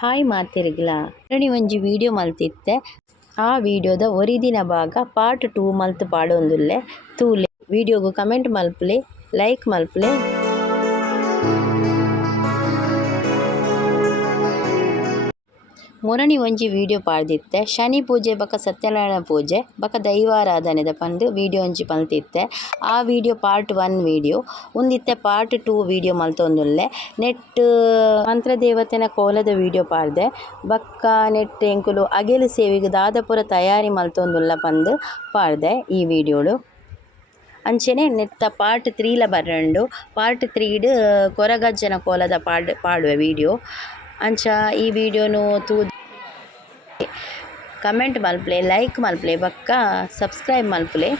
Hi ಮಾತಿರ್ಗಿಲ ನೋಡಿ ಒಂಜಿ video ಮಲ್ತಿತ್ತೆ. ಆ ವಿಡಿಯೋದ ಒರಿದಿನ ಭಾಗ ಪಾರ್ಟ್ 2 ಮಲ್ತು ಪಾಡೊಂದುಲ್ಲೆ ತೂಲೆ. ವಿಡಿಯೋಗು ಕಮೆಂಟ್ ಮಲ್ಪುಲೆ, ಲೈಕ್ ಮಲ್ಪುಲೆ. ಮೊರಣಿ ಒಂಜಿ ವಿಡಿಯೋ ಪಾಡ್ದಿತ್ತೆ. ಶನಿ ಪೂಜೆ ಬಕ ಸತ್ಯನಾರಾಯಣ ಪೂಜೆ ಬಕ ದೈವಾರಾಧನೆದ ಪಂದ್ ವಿಡಿಯೋ ಒಂಜಿ ಮಲ್ತಿತ್ತೆ. ಆ ವಿಡಿಯೋ ಪಾರ್ಟ್ 1 ವಿಡಿಯೋ ಉಂದಿತ್ತೆ. ಪಾರ್ಟ್ 2 ವಿಡಿಯೋ ಮಲ್ತೊಂದುಲ್ಲೆ. ನೆಟ್ ಮಂತ್ರದೇವತೆನ ಕೋಲದ ವಿಡಿಯೋ ಪಾಡ್ದೆ. ಬಕ್ಕ ನೆಟ್ ಎಂಕುಲು ಅಗೆಲು ಸೇವೆಗ್ ದಾದಪುರ ತಯಾರಿ ಮಲ್ತೊಂದುಲ್ಲ ಪಂದ್ ಪಾಡ್ದೆ ಈ ವಿಡಿಯೋಡು. ಅಂಚನೆ ನೆತ್ತ ಪಾರ್ಟ್ 3ಲ ಬರ್ರಂಡು. ಪಾರ್ಟ್ 3ಡ್ ಕೊರಗಜ್ಜನ ಕೋಲದ ಪಾಡುವೆ ವಿಡಿಯೋ. ಅಂಚ ಈ ವಿಡಿಯೋನು ತೂದು ಕಮೆಂಟ್ ಮಲ್ಪುಲೆ, ಲೈಕ್ ಮಲ್ಪುಲೆ, ಬಕ್ಕ ಸಬ್ಸ್ಕ್ರೈಬ್ ಮಲ್ಪುಲೆ.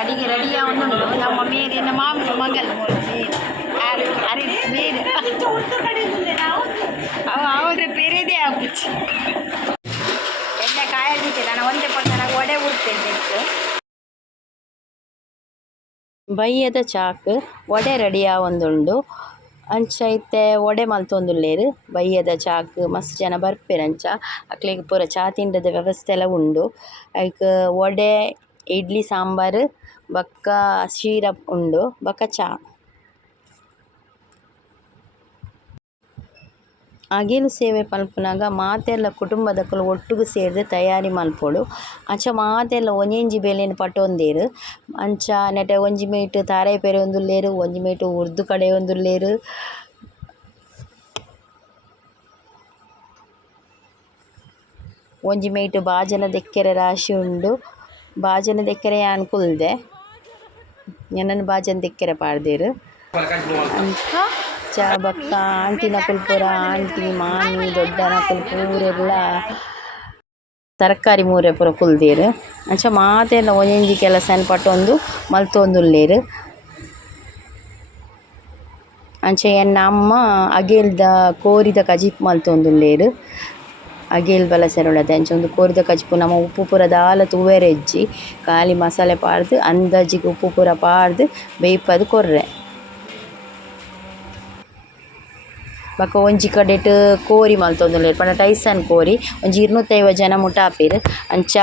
ಅಡಿಗೆ ರೆಡಿಯ ಒಂದುಂಟು. ನಮ್ಮ ಮೇರಿನ ಮಾಮೂಲು ಮಗಲ್ ಅರೆ ಬೇರೆ ಅವ್ರೆ ಬೇರೆದೇ ಆಗ್ಬಿಟ್ಟು ಎಣ್ಣೆ ಕಾಯದಿಕ್ಕೆ ನಾನು ಒಂದೇ ಪಕ್ಕ ನನಗೆ ಒಡೆ ಉಡ್ತೇನೆ. ಬಯ್ಯದ ಚಾಕ್ ಒಡೆ ರೆಡಿಯ ಒಂದುಂಡು. ಅಂಚ ಇತ್ತೆ ಒಡೆ ಮಲ್ತೊಂದುಲ್ಲೇರು. ಬಯ್ಯದ ಚಾಕ್ ಮಸ್ತ್ ಜನ ಬರ್ಪೆರಂಚ ಅಕ್ಲೆಗ್ ಪೂರ ಚಾ ತಿಂಡದ ವ್ಯವಸ್ಥೆ ಎಲ್ಲ ಉಂಡು. ಐಕ್ ಒಡೆ, ಇಡ್ಲಿ ಸಾಂಬಾರು ಬಕ್ಕ ಶೀರ ಉಂಡು ಬಕ್ಕ ಚಾ. ಅಗೆಲು ಸೇವೆ ಪನ್ಪುನಾಗ ಮಾತೆಲ್ಲ ಕುಟುಂಬದಕುಲು ಒಟ್ಟುಗು ಸೇರ್ದು ತಯಾರಿ ಮಲ್ಪೊಡು. ಅಂಚ ಮಾತೆಲ್ಲ ಒಂಜೊಂಜಿ ಬೇಲೆನ್ ಪಟೊಂದೆರ್. ಅಂಚ ನೆಟೆ ಒಂಜಿ ಮೈಟ್ ತಾರಾಯಿ ಪೆರೆ ಒಂದುಲ್ಲೇರು, ಒಂಜಿ ಮೈಟ್ ಉರ್ದು ಕಡೆ ಒಂದುಲ್ಲೇರು. ಒಂಜಿ ಮೈಟ್ ಬಾಜನ ದೆಕ್ಕೆರೆ ರಾಶಿ ಉಂಡು. ಬಾಜನ ದೆಕ್ಕೆರೆ ಯಾನ್ ಕುಲ್ದೆ, ಎನ್ನನ್ ಬಾಜನ ದೆಕ್ಕೆರೆ ಪಾಡ್ದೆರ್. ಅಂಚ ಬಕ್ಕ ಆಂಟಿನಕುಲು ಪೂರ ಆಂಟಿ ಮಾಮಿ ದೊಡ್ಡನಕುಲು ಪೂರೆಲ್ಲ ತರಕಾರಿ ಮೂರೆ ಪೂರ ಕುಲ್ದೆರ್. ಅಂಚ ಮಾತೆಲ್ಲ ಒಂಜೊಂಜಿ ಕೆಲಸನ್ ಪಟೊಂದು ಮಲ್ತೊಂದುಲ್ಲೇರ್. ಅಂಚ ಎನ್ನ ಅಮ್ಮ ಅಗೆಲ್ದ ಕೋರಿದ ಕಜಿಪ್ ಮಲ್ತೊಂದುಲ್ಲೇರ್. ಅಗೆಲ್ ಬಲಸೆರುಳದ ಅಂಚ ಒಂದು ಕೋರಿದ ಕಜಿಪು ನಮ ಉಪ್ಪು ಪೂರ ದಾಲ ತೂವೆರೆಜ್ಜಿ ಖಾಲಿ ಮಸಾಲೆ ಪಾಡ್ದು ಅಂದಾಜಿಗೆ ಉಪ್ಪು ಪೂರ ಪಾಡ್ದು ಬೇಯ್ಪದು ಕೊರ್ರೆ. ಬಕ್ಕ ಒಂಜಿ ಕಡೆಟ್ ಕೋರಿ ಮಲ್ತೊಂದುಲ್ಲೇರ್ ಪಂಡ ಟೈಸನ್ ಕೋರಿ ಒಂಜಿ 250 ಜನ ಮುಟಾಪೆರ್. ಅಂಚ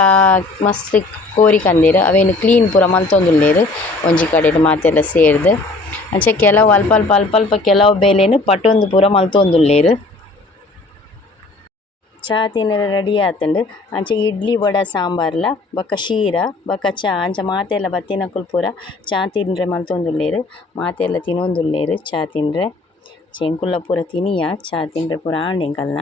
ಮಸ್ತ್ ಕೋರಿ ಕಂದೆರ್. ಅವೆನ್ ಕ್ಲೀನ್ ಪೂರ ಮಲ್ತೊಂದುಲ್ಲೇರ್ ಒಂಜಿ ಕಡೆಟ್ ಮಾತೆಲ್ಲ ಸೇರ್ದು. ಅಂಚ ಕೆಲವು ಅಲ್ಪ ಅಲ್ಪ ಕೆಲವು ಬೇಲೆನ್ ಪಟೊಂದು ಪೂರ ಮಲ್ತೊಂದುಲ್ಲೇರ್. ಚಾ ತಿನ್ನರೆ ರೆಡಿ ಆತುಂಡು. ಅಂಚ ಇಡ್ಲಿ ವಡ ಸಾಂಬಾರ್ಲ ಬಕ್ಕ ಶೀರ ಬಕ್ಕ ಚಾ. ಅಂಚ ಮಾತೆಲ್ಲ ಬತ್ತಿನಕುಲು ಪೂರ ಚಾ ತಿನ್ರೆ ಮಲ್ತೊಂದುಲ್ಲೇರ್. ಮಾತೆಲ್ಲ ತಿನೊಂದುಲ್ಲೇರ್ ಚಾ ತಿನ್ರೆ. ಎಂಕುಲ್ಲ ಪೂರ ತಿನಿಯ ಚಾ ತಿನ್ರೆ ಪೂರ ಆಂಡ್ ಎಂಕಲ್ನ.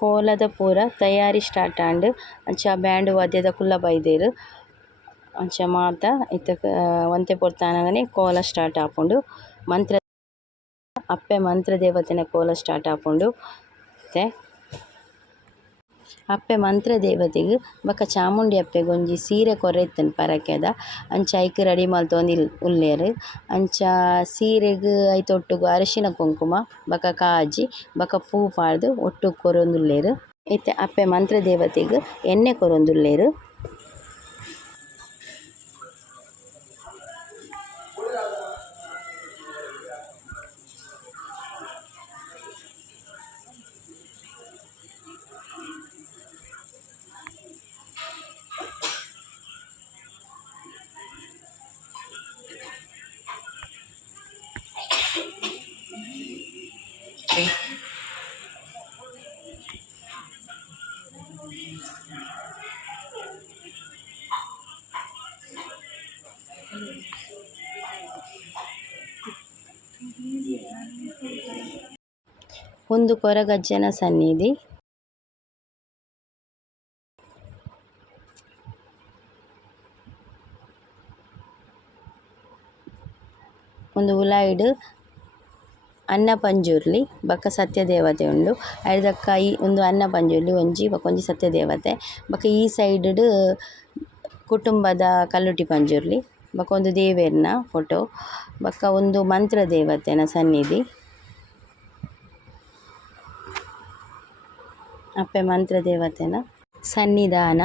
ಕೋಲದ ಪೂರ ತಯಾರಿ ಸ್ಟಾರ್ಟ್ ಆಂಡ್. ಅಂಚ ಬ್ಯಾಂಡ್ ವಾದ್ಯದ ಕುಲ್ಲ ಬೈದೆರ್. ಅಂಚ ಮಾತ ಇತ್ತ ಒಂತೆ ಪೊರ್ತಾನಗನೆ ಕೋಲ ಸ್ಟಾರ್ಟ್ ಆಪುಂಡು. ಅಪ್ಪೆ ಮಂತ್ರ ದೇವತೆನ ಕೋಲ ಸ್ಟಾರ್ಟ್ ಆಪುಂಡು. ಅಪ್ಪೆ ಮಂತ್ರ ದೇವತೆಗ್ ಬಕ್ಕ ಚಾಮುಂಡಿ ಅಪ್ಪೆಗ್ ಒಂಜಿ ಸೀರೆ ಕೊರೆಯಿತ್ತುಂಡು ಪರಕೆದ. ಅಂಚ ಐಕ್ ರೆಡಿ ಮಲ್ತೊಂದು ಉಲ್ಲೇರ್. ಅಂಚ ಸೀರೆಗ್ ಐತೊಟ್ಟುಗು ಅರಶಿನ ಕುಂಕುಮ ಬಕ್ಕ ಕಾಜಿ ಬಕ್ಕ ಪೂ ಪಾಡ್ದು ಒಟ್ಟುಗ್ ಕೊರೊಂದುಲ್ಲೇರ್. ಇತ್ತೆ ಅಪ್ಪೆ ಮಂತ್ರ ದೇವತೆಗ್ ಎಣ್ಣೆ ಕೊರೊಂದುಲ್ಲೇರ್. ಒಂದು ಕೊರಗಜ್ಜನ ಸನ್ನಿಧಿ, ಒಂದು ಉಲಾಯಿಡ್ ಅನ್ನ ಪಂಜುರ್ಲಿ ಬಕ್ಕ ಸತ್ಯ ದೇವತೆ ಉಂಡು. ಐದಕ್ಕ ಒಂದು ಅನ್ನ ಪಂಜುರ್ಲಿ ಒಂಜಿ ಸತ್ಯ ದೇವತೆ. ಬಕ್ಕ ಈ ಸೈಡ್ ಕುಟುಂಬದ ಕಲ್ಲುಟಿ ಪಂಜುರ್ಲಿ ಬಕ್ಕ ಒಂದು ದೇವೇರ್ನ ಫೋಟೋ, ಬಕ್ಕ ಒಂದು ಮಂತ್ರ ದೇವತೆನ ಸನ್ನಿಧಿ, ಅಪ್ಪೆ ಮಂತ್ರ ದೇವತೆನ ಸನ್ನಿಧಾನ.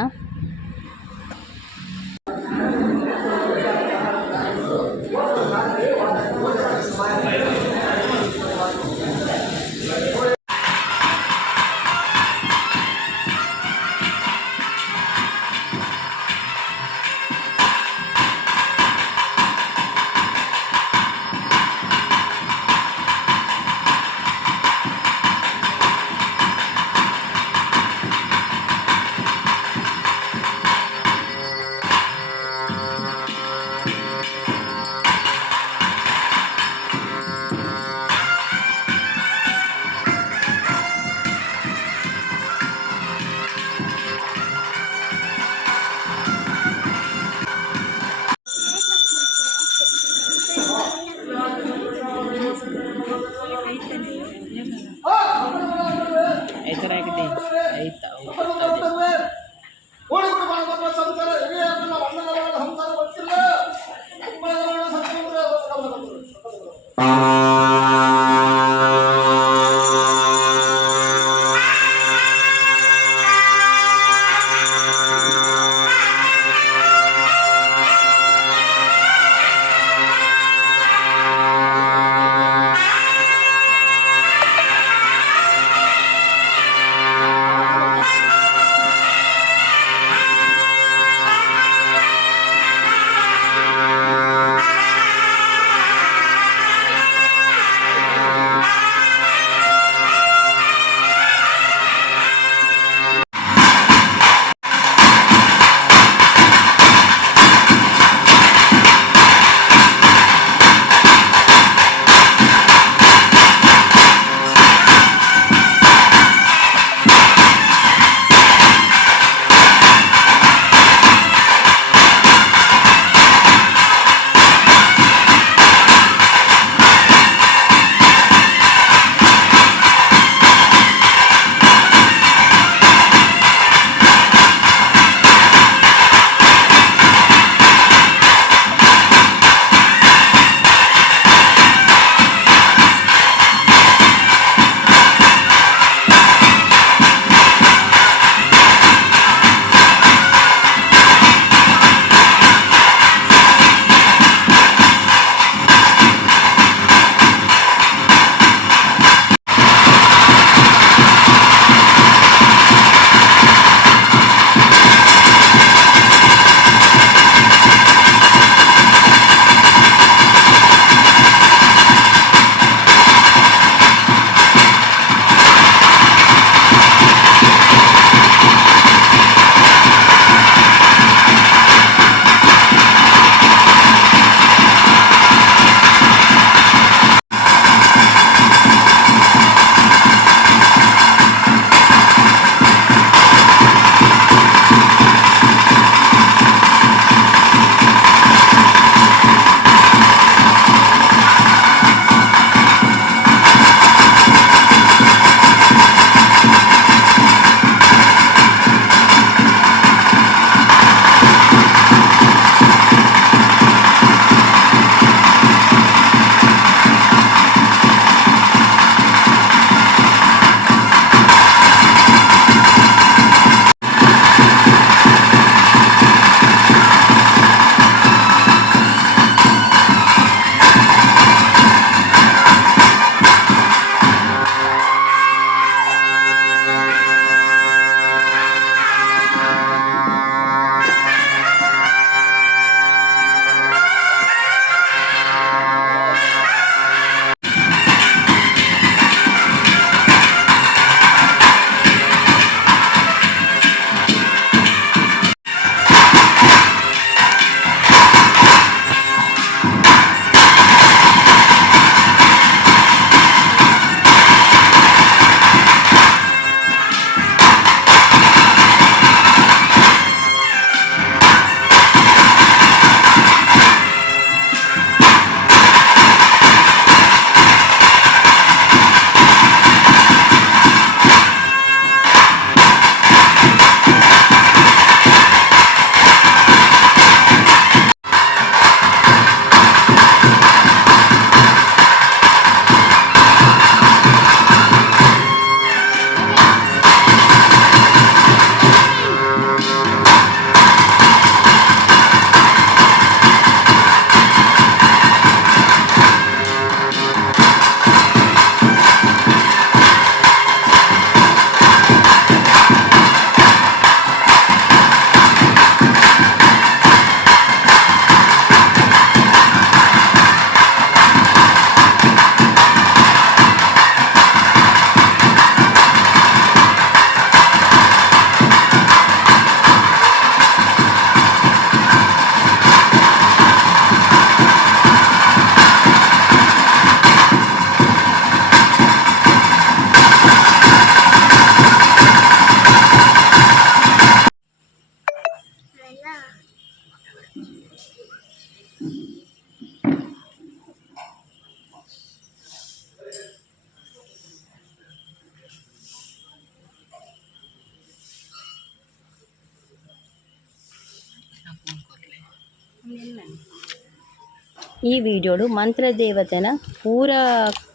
ಈ ವಿಡಿಯೋಡು ಮಂತ್ರ ದೇವತೆನ ಪೂರ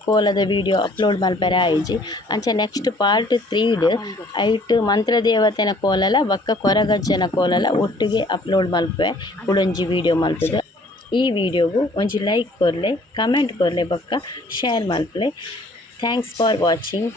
ಕೋಲದ ವಿಡಿಯೋ ಅಪ್ಲೋಡ್ ಮಲ್ಪರೆ ಆಯಿಜಿ ಅಂಚ ನೆಕ್ಸ್ಟ್ ಪಾರ್ಟ್ 3 ಐಟ್ ಮಂತ್ರ ದೇವತೆನ ಕೋಲಲ ಬೊಕ್ಕ ಕೊರಗಜ್ಜನ ಕೋಲಲ ಒಟ್ಟಿಗೆ ಅಪ್ಲೋಡ್ ಮಲ್ಪೆ ಕುಡೊಂಜಿ ವಿಡಿಯೋ ಮಲ್ತುದು. ಈ ವಿಡಿಯೋಗು ಒಂಜಿ ಲೈಕ್ ಕೊರ್ಲೆ, ಕಮೆಂಟ್ ಕೊರ್ಲೆ ಬೊಕ್ಕ ಶೇರ್ ಮಲ್ಪಲೆ. Thanks for watching.